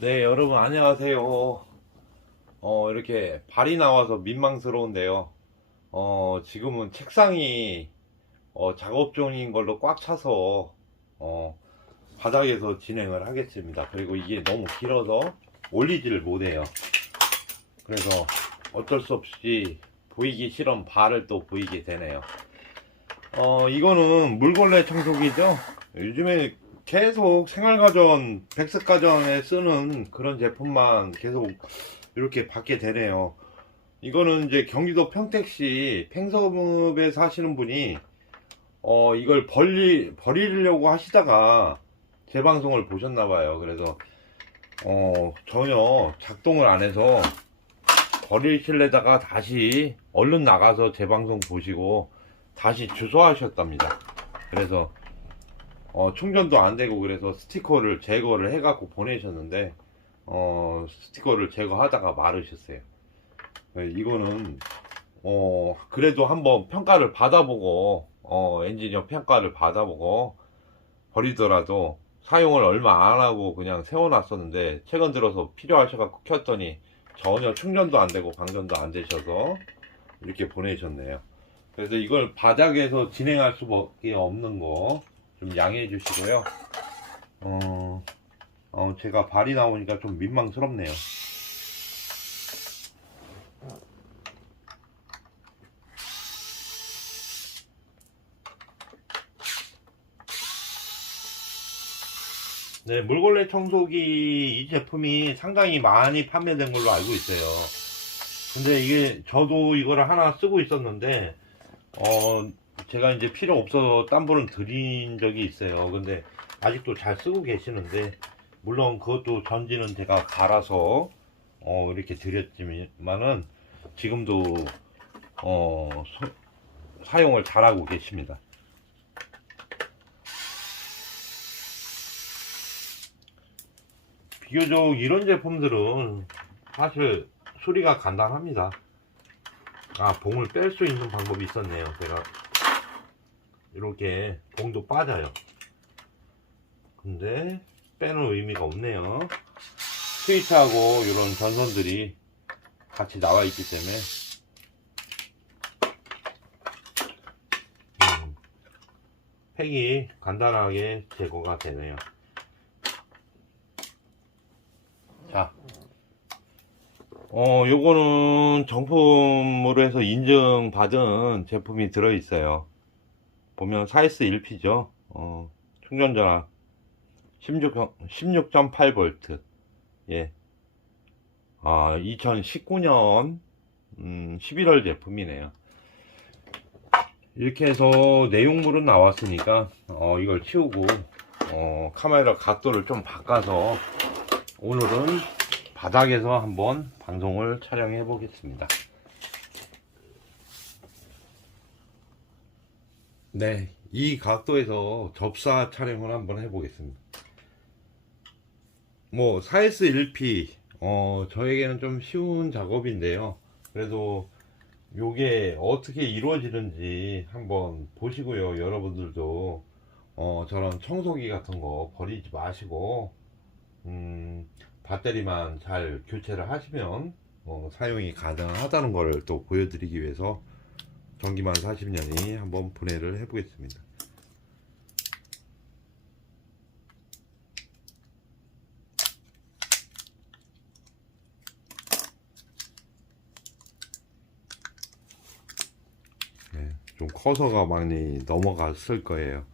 네, 여러분 안녕하세요. 이렇게 발이 나와서 민망스러운데요. 지금은 책상이 작업 중인 걸로 꽉 차서 바닥에서 진행을 하겠습니다. 그리고 이게 너무 길어서 올리지를 못해요. 그래서 어쩔 수 없이 보이기 싫은 발을 또 보이게 되네요. 이거는 물걸레 청소기죠. 요즘에 계속 생활가전, 백색가전에 쓰는 그런 제품만 계속 이렇게 받게 되네요. 이거는 이제 경기도 평택시 팽서읍에 사시는 분이 이걸 버리려고 하시다가 제 방송을 보셨나봐요. 그래서 전혀 작동을 안 해서 버리실래다가 다시 얼른 나가서 제 방송 보시고 다시 주소하셨답니다. 그래서 충전도 안 되고 그래서 스티커를 제거를 해갖고 보내셨는데 스티커를 제거하다가 마르셨어요. 이거는 그래도 한번 평가를 받아보고 엔지니어 평가를 받아보고 버리더라도 사용을 얼마 안 하고 그냥 세워놨었는데 최근 들어서 필요하셔갖고 켰더니 전혀 충전도 안 되고 방전도 안 되셔서 이렇게 보내셨네요. 그래서 이걸 바닥에서 진행할 수밖에 없는 거 좀 양해해 주시고요. 제가 발이 나오니까 좀 민망스럽네요. 네, 물걸레 청소기 이 제품이 상당히 많이 판매된 걸로 알고 있어요. 근데 이게 저도 이거를 하나 쓰고 있었는데 제가 이제 필요 없어서 딴 분은 드린 적이 있어요. 근데 아직도 잘 쓰고 계시는데 물론 그것도 전지는 제가 갈아서 이렇게 드렸지만은 지금도 사용을 잘하고 계십니다. 비교적 이런 제품들은 사실 수리가 간단합니다. 봉을 뺄 수 있는 방법이 있었네요. 제가 이렇게 봉도 빠져요. 근데 빼는 의미가 없네요. 스위치하고 이런 전선들이 같이 나와 있기 때문에 팩이 간단하게 제거가 되네요. 자, 요거는 정품으로 해서 인증받은 제품이 들어있어요. 보면 4S1P죠. 충전전압 16.8V. 예. 2019년 11월 제품이네요. 이렇게 해서 내용물은 나왔으니까 이걸 치우고 카메라 각도를 좀 바꿔서 오늘은 바닥에서 한번 방송을 촬영해 보겠습니다. 네, 이 각도에서 접사 촬영을 한번 해보겠습니다. 뭐 4S1P 저에게는 좀 쉬운 작업인데요. 그래도 요게 어떻게 이루어지는지 한번 보시고요. 여러분들도 저런 청소기 같은 거 버리지 마시고 배터리만 잘 교체를 하시면 사용이 가능하다는 것을 또 보여드리기 위해서 전기만 40년이 한번 분해를 해 보겠습니다. 네, 좀 커서가 많이 넘어갔을 거예요.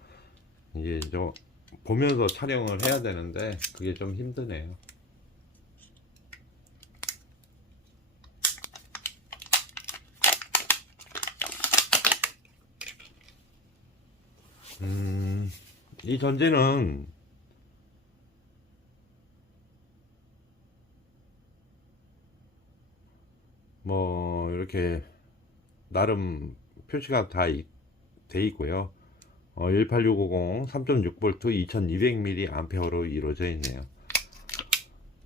이게 저 보면서 촬영을 해야 되는데 그게 좀 힘드네요. 이 전지는 뭐 이렇게 나름 표시가 다 돼 있고요. 18650 3.6V 2200mAh로 이루어져 있네요.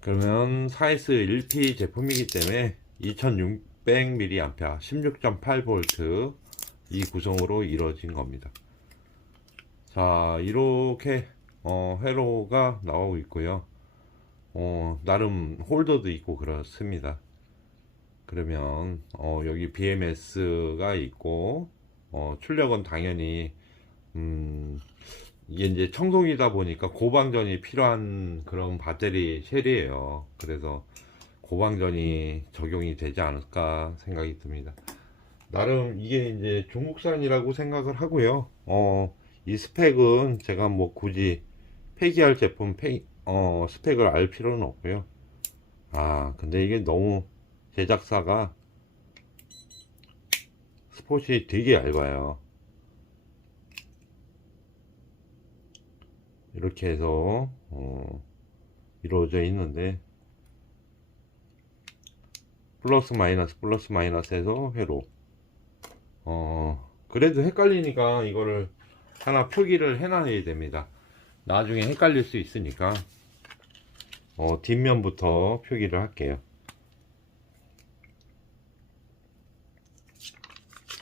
그러면 4S1P 제품이기 때문에 2600mAh 16.8V 이 구성으로 이루어진 겁니다. 자, 이렇게 회로가 나오고 있고요. 나름 홀더도 있고 그렇습니다. 그러면 여기 BMS가 있고 출력은 당연히 이게 이제 청송이다 보니까 고방전이 필요한 그런 배터리 쉘이에요. 그래서 고방전이 적용이 되지 않을까 생각이 듭니다. 나름 이게 이제 중국산이라고 생각을 하고요. 이 스펙은 제가 뭐 굳이 폐기할 제품 스펙을 알 필요는 없고요. 근데 이게 너무 제작사가 스폿이 되게 얇아요. 이렇게 해서 이루어져 있는데 플러스 마이너스 해서 회로 그래도 헷갈리니까 이거를 하나 표기를 해놔야 됩니다. 나중에 헷갈릴 수 있으니까 뒷면부터 표기를 할게요.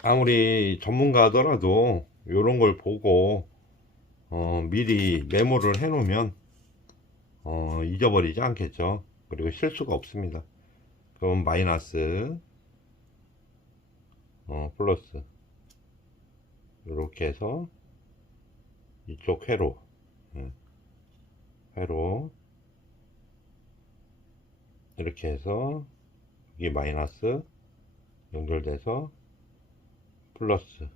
아무리 전문가더라도 이런 걸 보고 미리 메모를 해 놓으면 잊어버리지 않겠죠. 그리고 실수가 없습니다. 그럼 마이너스 플러스 이렇게 해서 이쪽 회로 회로 이렇게 해서 여기 마이너스 연결돼서 플러스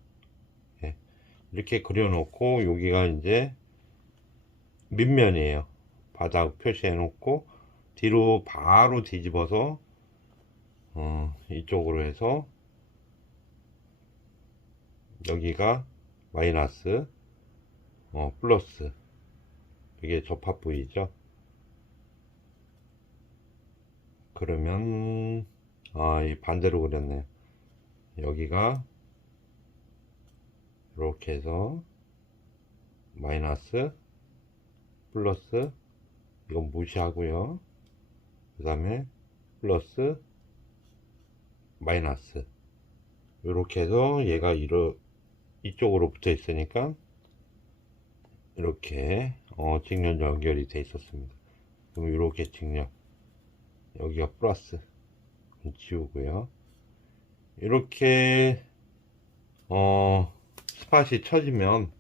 이렇게 그려놓고 여기가 이제 밑면이에요. 바닥 표시해 놓고 뒤로 바로 뒤집어서 이쪽으로 해서 여기가 마이너스 플러스 이게 접합 부위죠. 그러면 이 반대로 그렸네요. 여기가 이렇게 해서 마이너스 플러스 이건 무시하고요. 그 다음에 플러스 마이너스 이렇게 해서 얘가 이쪽으로 붙어 있으니까 이렇게 직렬 연결이 돼 있었습니다. 그럼 이렇게 직렬 여기가 플러스 지우고요. 이렇게 스팟이 쳐지면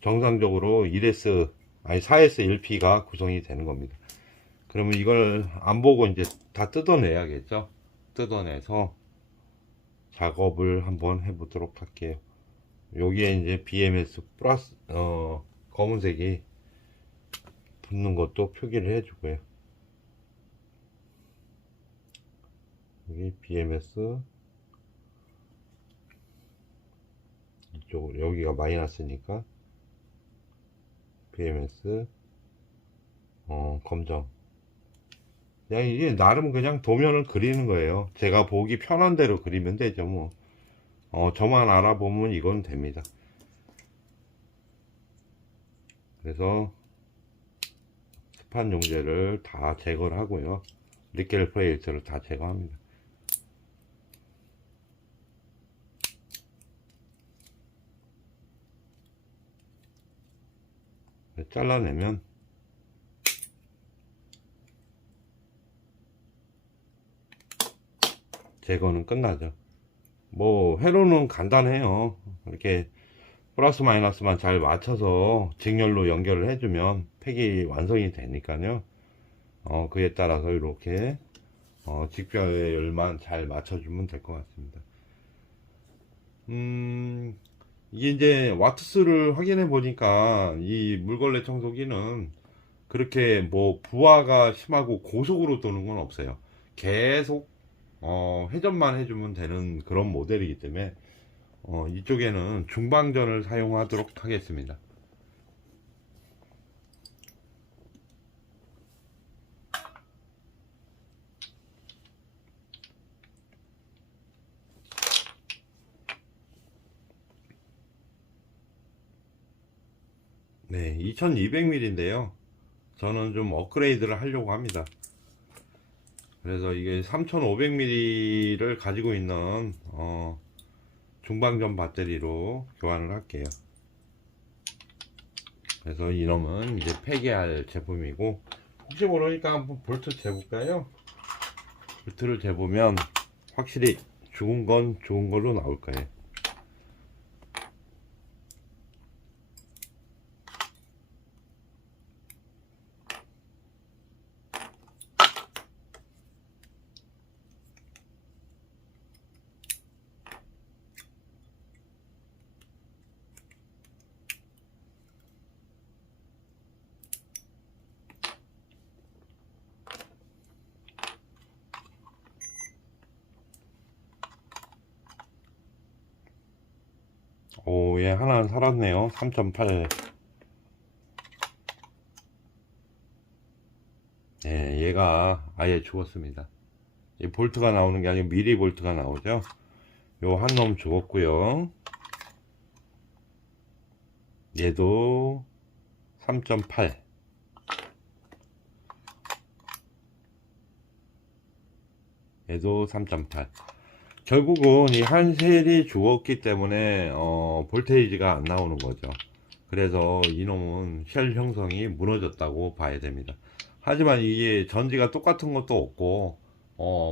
정상적으로 4S 1P가 구성이 되는 겁니다. 그러면 이걸 안 보고 이제 다 뜯어내야겠죠. 뜯어내서 작업을 한번 해보도록 할게요. 여기에 이제 BMS 플러스 검은색이 붙는 것도 표기를 해주고요. 여기 BMS 이쪽 여기가 마이너스니까 BMS 검정. 그냥 이게 나름 그냥 도면을 그리는 거예요. 제가 보기 편한 대로 그리면 되죠 뭐. 저만 알아보면 이건 됩니다. 그래서 스판 용제를 다 제거를 하고요. 니켈 플레이트를 다 제거합니다. 잘라내면 제거는 끝나죠. 뭐 회로는 간단해요. 이렇게 플러스 마이너스만 잘 맞춰서 직렬로 연결을 해주면 팩이 완성이 되니까요. 그에 따라서 이렇게 직별열만 잘 맞춰주면 될 것 같습니다. 이게 이제 와트수를 확인해 보니까 이 물걸레 청소기는 그렇게 뭐 부하가 심하고 고속으로 도는 건 없어요. 계속 회전만 해주면 되는 그런 모델이기 때문에 이쪽에는 중방전을 사용하도록 하겠습니다. 네, 2200mm인데요. 저는 좀 업그레이드를 하려고 합니다. 그래서 이게 3500mm를 가지고 있는 중방전 배터리로 교환을 할게요. 그래서 이놈은 이제 폐기할 제품이고 혹시 모르니까 한번 볼트 재볼까요? 볼트를 재보면 확실히 죽은 건 좋은 걸로 나올 거예요. 오, 얘 하나는 살았네요. 3.8. 예, 얘가 아예 죽었습니다. 이 볼트가 나오는 게 아니고 미리 볼트가 나오죠. 요 한 놈 죽었고요. 얘도 3.8. 얘도 3.8. 결국은 이 한 셀이 죽었기 때문에 볼테이지가 안 나오는 거죠. 그래서 이놈은 쉘 형성이 무너졌다고 봐야 됩니다. 하지만 이게 전지가 똑같은 것도 없고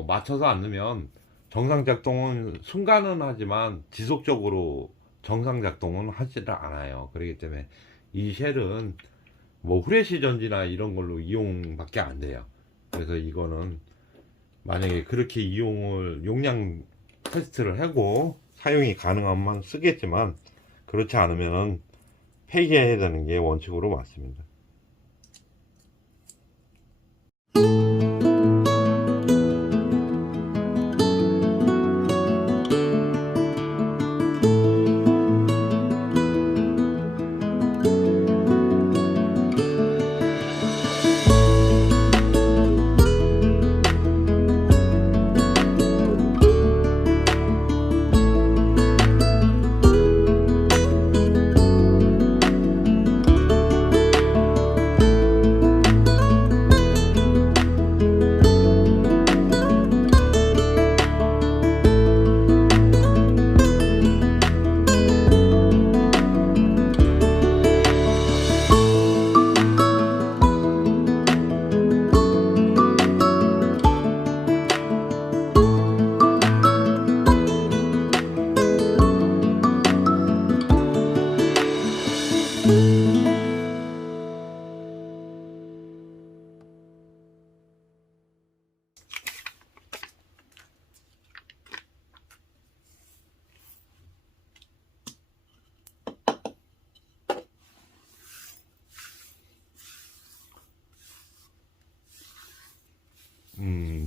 맞춰서 안 넣으면 정상 작동은 순간은 하지만 지속적으로 정상 작동은 하지를 않아요. 그렇기 때문에 이 쉘은 뭐 후레쉬 전지나 이런 걸로 이용밖에 안 돼요. 그래서 이거는 만약에 그렇게 이용을 용량 테스트를 하고 사용이 가능하면 쓰겠지만 그렇지 않으면 폐기해야 되는 게 원칙으로 맞습니다.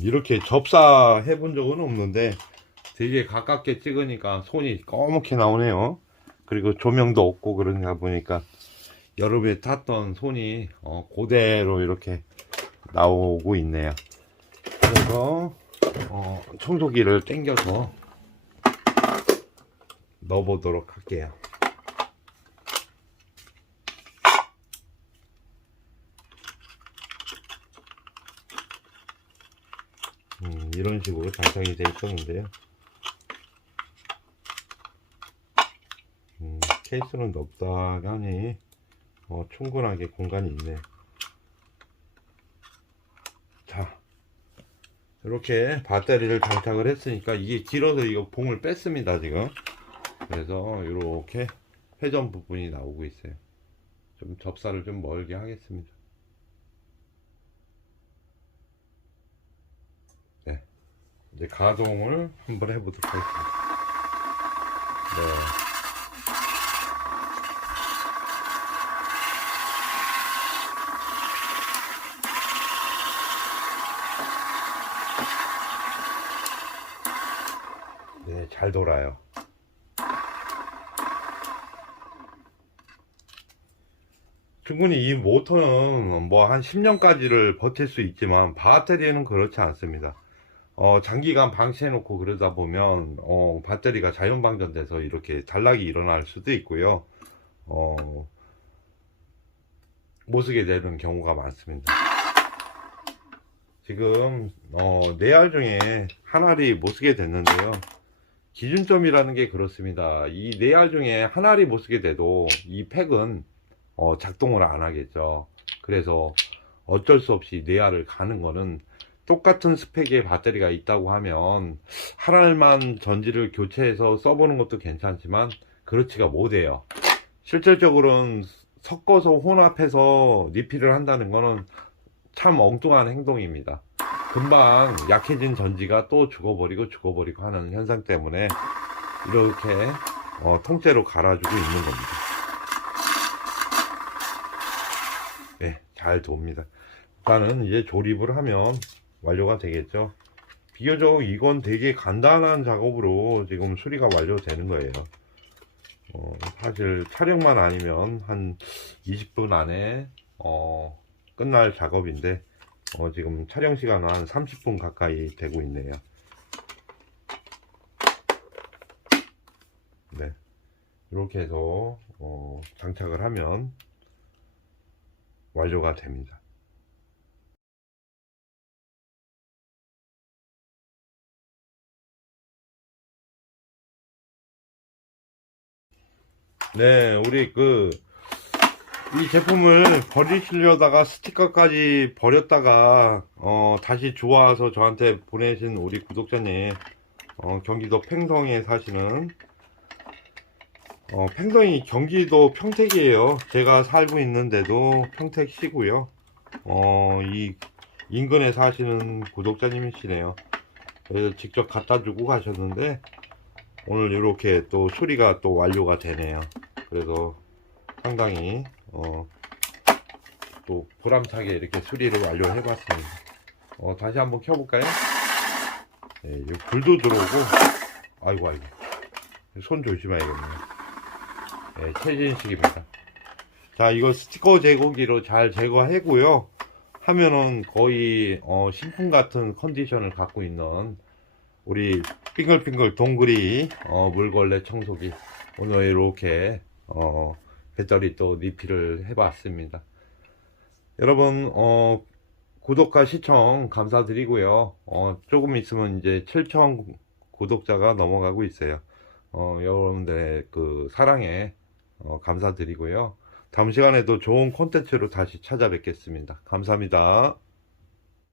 이렇게 접사해 본 적은 없는데 되게 가깝게 찍으니까 손이 검게 나오네요. 그리고 조명도 없고 그러다 보니까 여름에 탔던 손이 그대로 이렇게 나오고 있네요. 그래서 청소기를 당겨서 넣어 보도록 할게요. 이런 식으로 장착이 되어 있었는데요. 케이스는 넓다 하니 충분하게 공간이 있네. 자, 이렇게 배터리를 장착을 했으니까 이게 길어서 이거 봉을 뺐습니다 지금. 그래서 이렇게 회전 부분이 나오고 있어요. 좀 접사를 좀 멀게 하겠습니다. 네, 이제 가동을 한번 해보도록 하겠습니다. 네. 네, 잘 돌아요. 충분히 이 모터는 뭐 한 10년까지를 버틸 수 있지만 배터리에는 그렇지 않습니다. 장기간 방치해 놓고 그러다 보면 배터리가 자연 방전돼서 이렇게 단락이 일어날 수도 있고요. 못 쓰게 되는 경우가 많습니다. 지금 4알 중에 한 알이 못 쓰게 됐는데요. 기준점이라는 게 그렇습니다. 이 4알 중에 한 알이 못 쓰게 돼도 이 팩은 작동을 안 하겠죠. 그래서 어쩔 수 없이 내야를 가는 거는, 똑같은 스펙의 배터리가 있다고 하면 한 알만 전지를 교체해서 써보는 것도 괜찮지만 그렇지가 못해요. 실질적으로는 섞어서 혼합해서 리필을 한다는 거는 참 엉뚱한 행동입니다. 금방 약해진 전지가 또 죽어버리고 하는 현상 때문에 이렇게 통째로 갈아주고 있는 겁니다. 네, 잘 돕니다. 일단은 이제 조립을 하면 완료가 되겠죠. 비교적 이건 되게 간단한 작업으로 지금 수리가 완료되는 거예요. 사실 촬영만 아니면 한 20분 안에 끝날 작업인데 지금 촬영 시간은 한 30분 가까이 되고 있네요. 네, 이렇게 해서 장착을 하면 완료가 됩니다. 네, 우리 이 제품을 버리시려다가 스티커까지 버렸다가 다시 좋아서 저한테 보내신 우리 구독자님, 경기도 팽성에 사시는 팽성이 경기도 평택이에요. 제가 살고 있는데도 평택시고요. 이 인근에 사시는 구독자님이시네요. 그래서 직접 갖다 주고 가셨는데 오늘 이렇게 또 수리가 또 완료가 되네요. 그래서 상당히 또 보람차게 이렇게 수리를 완료해 봤습니다. 다시 한번 켜볼까요? 네, 불도 들어오고, 아이고 손 조심해야겠네요. 네, 최진식입니다. 자, 이거 스티커 제거기로 잘 제거하고요. 하면은 거의 신품 같은 컨디션을 갖고 있는 우리 빙글빙글 동그리 물걸레 청소기, 오늘 이렇게 배터리 또 리필을 해봤습니다. 여러분 구독과 시청 감사드리고요. 조금 있으면 이제 7,000 구독자가 넘어가고 있어요. 여러분들의 그 사랑에 감사드리고요. 다음 시간에도 좋은 콘텐츠로 다시 찾아뵙겠습니다. 감사합니다.